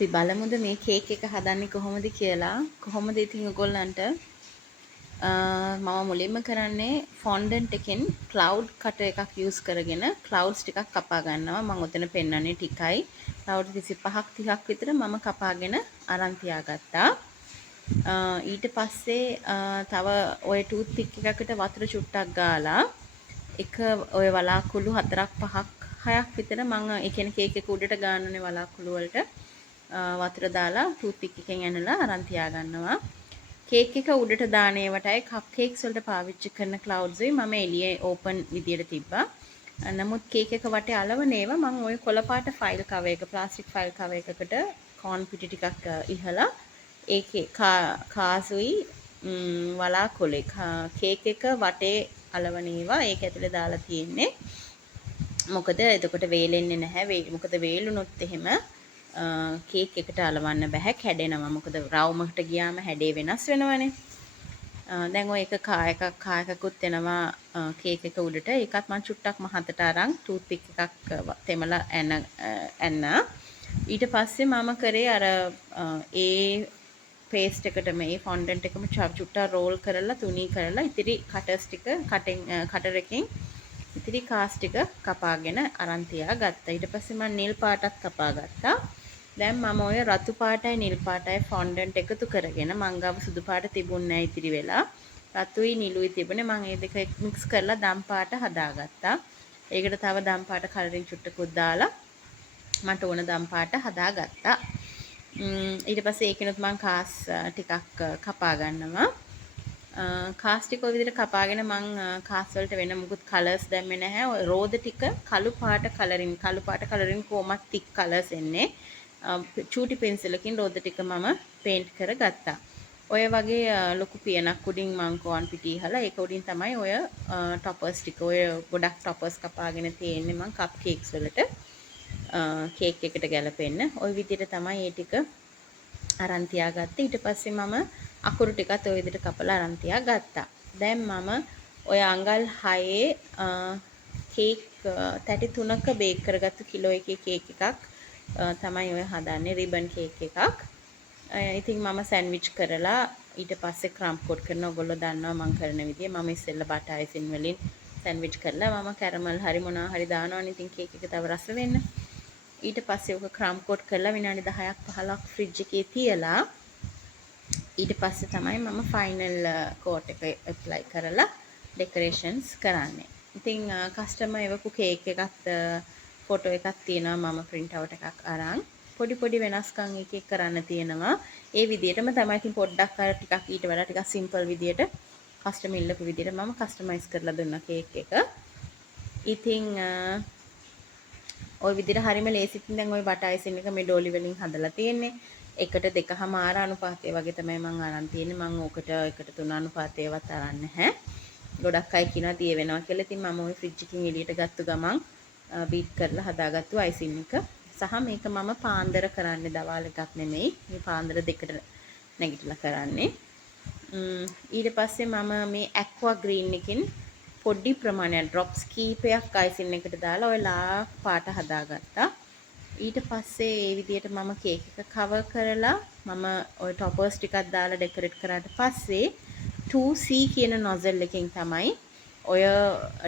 අපි බලමුද මේ කේක් එක හදන්නේ කොහොමද කියලා. කොහොමද ඉතින් ඔයගොල්ලන්ට මම මුලින්ම කරන්නේ fondant එකෙන් cloud cutter එකක් use කරගෙන clouds ටිකක් කපා ගන්නවා. මම උතන පෙන්නන්නේ ටිකයි. cloud 25ක් 30ක් විතර මම කපාගෙන අරන් තියාගත්තා. ඊට පස්සේ තව ওই toothpick එකකට වතුර චුට්ටක් ගාලා එක ඔය වලාකුළු 4ක් 5ක් 6ක් විතර මම ඒ කියන්නේ කේක් එක උඩට ගන්නනේ වලාකුළු වලට වතුර දාලා ටූත්පික් එකෙන් ඇනලා අරන් තියා ගන්නවා. කේක් එක උඩට දාන ඒවටයි කප් කේක්ස් වලට පාවිච්චි කරන ක්ලවුඩ්ස් උයි මම එළියේ ඕපන් විදියට තිබ්බා. නමුත් කේක් එක වටේ අලවන ඒවා මම ওই කොළ පාට ෆයිල් කවර් එක ප්ලාස්ටික් ෆයිල් කවර් එකකට කෝන් පිටි ටිකක් ඉහලා ඒකේ කාසුයි වලාකුළුයි කේක් එක වටේ අලවන ඒවා ඒක ඇතුලේ දාලා තියෙන්නේ. මොකද එතකොට වේලෙන්නේ නැහැ. මොකද වේලුනොත් එහෙම කේක් එකට අලවන්න බෑ කැඩෙනවා. මොකද රවුමකට ගියාම හැඩේ වෙනස් වෙනවනේ. දැන් ඔය එක කායකකුත් එනවා කේක් එක උඩට. ඒකත් මම චුට්ටක් මහතට අරන් ටූත්පික් එකක් තෙමලා ඇන්නා. ඊට පස්සේ මම කරේ අර ඒ පේස්ට් එකට මේ ෆොන්ඩන්ට් එකම චුට්ටක් රෝල් කරලා තුනී කරලා ඉතිරි කටර්ස් ටික කටර් එකෙන් ඉතිරි කාස් ටික කපාගෙන අරන් තියාගත්තා. ඊට පස්සේ මම නිල් පාටත් කපා ගත්තා. දැන් මම ඔය රතු පාටයි නිල් පාටයි ෆොන්ඩන්ට් එකතු කරගෙන මං ගාව සුදු පාට තිබුණ නැහැ ඉතිරි වෙලා. රතුයි නිලුයි තිබුණේ. මම මේ දෙක මික්ස් කරලා දම් පාට හදාගත්තා. ඒකට තව දම් පාට කලරින් චුට්ටකුත් දාලා මට ඕන දම් පාට හදාගත්තා. ඊට පස්සේ ඒකිනුත් මං කාස් ටිකක් කපා ගන්නවා. කාස් ටික ඔය විදිහට කපාගෙන මං කාස් වලට වෙන මුකුත් කලර්ස් දැම්මේ නැහැ. ඔය රෝද ටික කළු පාට කලරින් කොහොමත් තික් කලර්ස් එන්නේ. චූටි පෙන්සිලකින් රෝද ටික මම පේන්ට් කරගත්තා. ඔය වගේ ලොකු පියනක් උඩින් මං කෝන් පිටි ඉහලා ඒක උඩින් තමයි ඔය ටොපර්ස් ටික ඔය ගොඩක් ටොපර්ස් කපාගෙන තියෙන්නේ මං කප් කේක්ස් වලට කේක් එකට ගැලපෙන්න. ওই විදිහට තමයි මේ ටික අරන් තියාගත්තේ. ඊට පස්සේ මම අකුරු ටිකත් ওই විදිහට කපලා අරන් තියාගත්තා. දැන් මම ඔය අඟල් 6 කේක් 33ක බේක් කරගත්තු කිලෝ එකේ කේක් එකක් තමයි ඔය හදන්නේ රිබන් කේක් එකක්. ඉතින් මම සෑන්ඩ්විච් කරලා ඊට පස්සේ ක්‍රම්ප් කොට් කරන ඔයගොල්ලෝ දන්නවා මම කරන විදිය. මම ඉස්සෙල්ලා බටර් අයිසින් වලින් සෑන්ඩ්විච් කරලා මම කැරමල් හරි මොනවා හරි දානවනේ. ඉතින් කේක් එක තව රස වෙන්න. ඊට පස්සේ ඔක ක්‍රම්ප් කොට් කරලා විනාඩි 10ක් 15ක් ෆ්‍රිජ් එකේ තියලා ඊට පස්සේ තමයි මම ෆයිනල් කෝට් එක ඇප්ලයි කරලා ඩෙකොරේෂන්ස් කරන්නේ. ඉතින් කස්ටමර් එවපු කේක් එකත් ෆොටෝ එකක් තියෙනවා මම print out එකක් අරන් පොඩි වෙනස්කම් එකක් කරන්න තියෙනවා. ඒ විදිහටම තමයි ඉතින් පොඩ්ඩක් අර ටිකක් ඊට වඩා ටිකක් සිම්පල් විදිහට කස්ටමර් ඉල්ලපු විදිහට මම කස්ටමයිස් කරලා දුන්නා කේක් එක. ඉතින් ওই විදිහට හරියම ලේසියෙන් දැන් ওই බටර් අයිසින් එක මේ ඩෝලි වලින් හදලා තියෙන්නේ. එකට 2.5 අනුපාතය වගේ තමයි මම අරන් තියෙන්නේ. මම ඕකට 1:3 අනුපාතයවත් අරන් නැහැ. ගොඩක් අය කියනවා දිය වෙනවා කියලා. ඉතින් මම ওই ෆ්‍රිජ් එකකින් එළියට ගත්ත ගමන් බීට් කරලා හදාගත්තු අයිසින් එක. සහ මේක මම පාන්දර කරන්නේ දවාල එකක් නෙමෙයි. මේ පාන්දර දෙකට නැගිටලා කරන්නේ. ඊට පස්සේ මම මේ ඇක්වා ග්‍රීන් එකකින් පොඩි ප්‍රමාණයක් ඩ්‍රොප්ස් කීපයක් අයිසින් එකට දාලා ඔය ලා පාට හදාගත්තා. ඊට පස්සේ මේ විදිහට මම කේක් එක කවර් කරලා මම ඔය ටොපර්ස් ටිකක් දාලා ඩෙකොරේට් කරාට පස්සේ 2C කියන නොසල් එකෙන් තමයි ඔය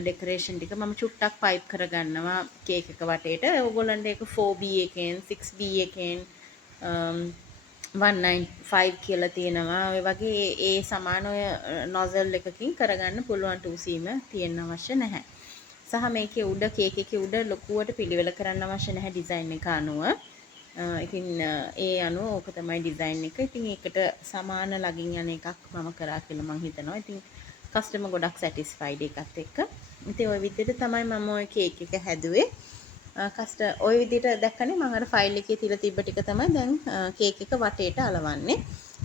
ඩෙකොරේෂන් ටික මම චුට්ටක් පයිප් කරගන්නවා කේක් එක වටේට. ඕගොල්ලන්ට ඒක 4B එකෙන් 6B එකෙන් 195 කියලා තියෙනවා. ඔය වගේ ඒ සමාන ඔය නොසල් එකකින් කරගන්න පුළුවන් 2Cම තියෙන්න අවශ්‍ය නැහැ. සහ මේකේ උඩ කේක් එකේ උඩ ලොකුවට පිළිවෙල කරන්න අවශ්‍ය නැහැ ඩිසයින් එක අනුව. ඉතින් ඒ අනුව ඕක තමයි ඩිසයින් එක. ඉතින් ඒකට සමාන ලගින් යන එකක් මම කරා කියලා මම හිතනවා. ඉතින් කස්ටමර් ගොඩක් සැටිස්ෆයිඩ් එකත් එක්ක. ඉතින් ওই විදිහට තමයි මම ওই කේක් එක හැදුවේ. ওই විදිහට දැක්කනේ මම අර ෆයිල් එකේ තියලා තිබ්බ ටික තමයි දැන් කේක් එක වටේට අලවන්නේ.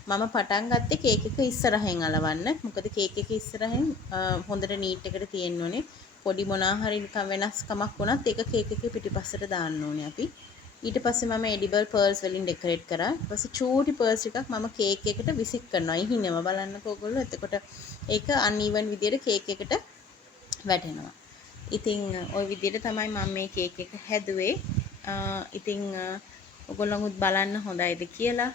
මම පටන් ගත්තේ කේක් එක ඉස්සරහෙන් අලවන්න. මොකද කේක් එක ඉස්සරහෙන් හොඳට නීට් එකට තියෙන්න ඕනේ. පොඩි මොනවා හරි නිකන් වෙනස්කමක් වුණත් ඒක කේක් එකේ පිටිපස්සට දාන්න ඕනේ අපි. ඊට පස්සේ මම එඩිබල් පර්ල්ස් වලින් ඩෙකොරේට් කරා. ඊට පස්සේ චූටි පර්ල්ස් ටිකක් මම කේක් එකට විසික් කරනවා. ඉහිනව බලන්නකෝ ඔයගොල්ලෝ. එතකොට ඒක අන්ඊවන් විදියට කේක් එකට වැටෙනවා. ඉතින් ওই විදියට තමයි මම මේ කේක් එක හැදුවේ. ඉතින් ඔයගොල්ලෝත් බලන්න හොඳයිද කියලා.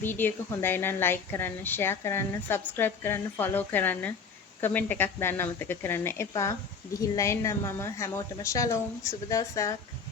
වීඩියෝ එක හොඳයි නම් ලයික් කරන්න, ෂෙයා කරන්න, සබ්ස්ක්‍රයිබ් කරන්න, ෆලෝ කරන්න, කමෙන්ට් එකක් දාන්න අමතක කරන්න එපා. ගිහිල්ලා එන්නම් මම. හැමෝටම ශලෝම්. සුබ දවසක්.